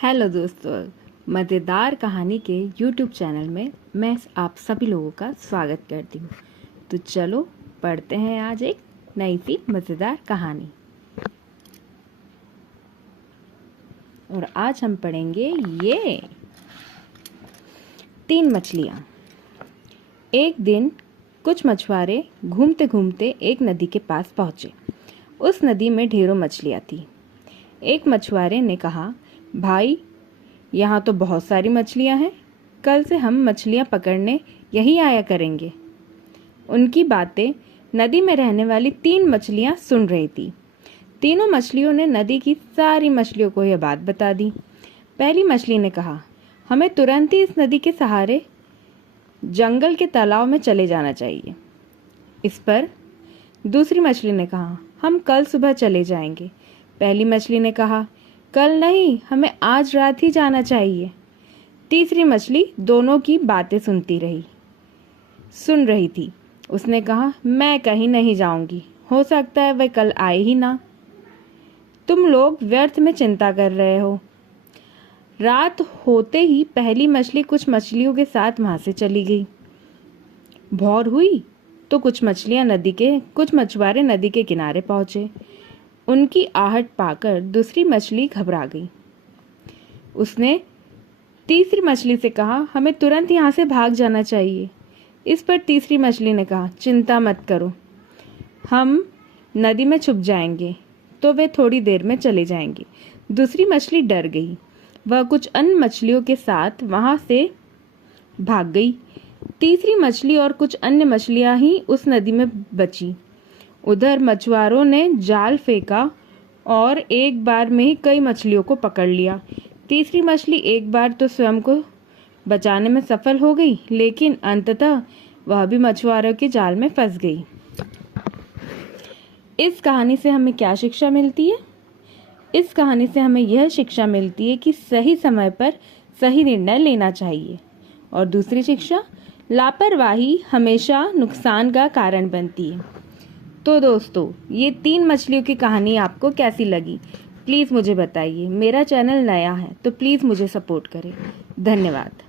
Hello दोस्तों, मज़ेदार कहानी के यूट्यूब चैनल में मैं आप सभी लोगों का स्वागत करती हूँ। तो चलो पढ़ते हैं आज एक नई सी मज़ेदार कहानी। और आज हम पढ़ेंगे ये 3 मछलियाँ। एक दिन कुछ मछुआरे घूमते घूमते एक नदी के पास पहुँचे। उस नदी में ढेरों मछलियाँ थी। एक मछुआरे ने कहा, भाई, यहाँ तो बहुत सारी मछलियाँ हैं। कल से हम मछलियाँ पकड़ने यहीं आया करेंगे। उनकी बातें नदी में रहने वाली 3 मछलियाँ सुन रही थी। तीनों मछलियों ने नदी की सारी मछलियों को यह बात बता दी। पहली मछली ने कहा, हमें तुरंत ही इस नदी के सहारे जंगल के तालाब में चले जाना चाहिए। इस पर दूसरी मछली ने कहा, हम कल सुबह चले जाएंगे। पहली मछली ने कहा, कल नहीं, हमें आज रात ही जाना चाहिए। तीसरी मछली दोनों की बातें सुन रही थी। उसने कहा, मैं कहीं नहीं जाऊंगी, हो सकता है वह कल आए ही ना। तुम लोग व्यर्थ में चिंता कर रहे हो। रात होते ही पहली मछली कुछ मछलियों के साथ वहां से चली गई। भोर हुई तो कुछ मछुआरे नदी के किनारे पहुंचे। उनकी आहट पाकर दूसरी मछली घबरा गई। उसने तीसरी मछली से कहा, हमें तुरंत यहाँ से भाग जाना चाहिए। इस पर तीसरी मछली ने कहा, चिंता मत करो, हम नदी में छुप जाएंगे तो वे थोड़ी देर में चले जाएंगे। दूसरी मछली डर गई। वह कुछ अन्य मछलियों के साथ वहां से भाग गई। तीसरी मछली और कुछ अन्य मछलियां ही उस नदी में बची। उधर मछुआरों ने जाल फेंका और एक बार में ही कई मछलियों को पकड़ लिया। तीसरी मछली एक बार तो स्वयं को बचाने में सफल हो गई, लेकिन अंततः वह भी मछुआरों के जाल में फंस गई। इस कहानी से हमें क्या शिक्षा मिलती है? इस कहानी से हमें यह शिक्षा मिलती है कि सही समय पर सही निर्णय लेना चाहिए। और दूसरी शिक्षा, लापरवाही हमेशा नुकसान का कारण बनती है। तो दोस्तों, ये 3 मछलियों की कहानी आपको कैसी लगी? प्लीज़ मुझे बताइए। मेरा चैनल नया है तो प्लीज़ मुझे सपोर्ट करें। धन्यवाद।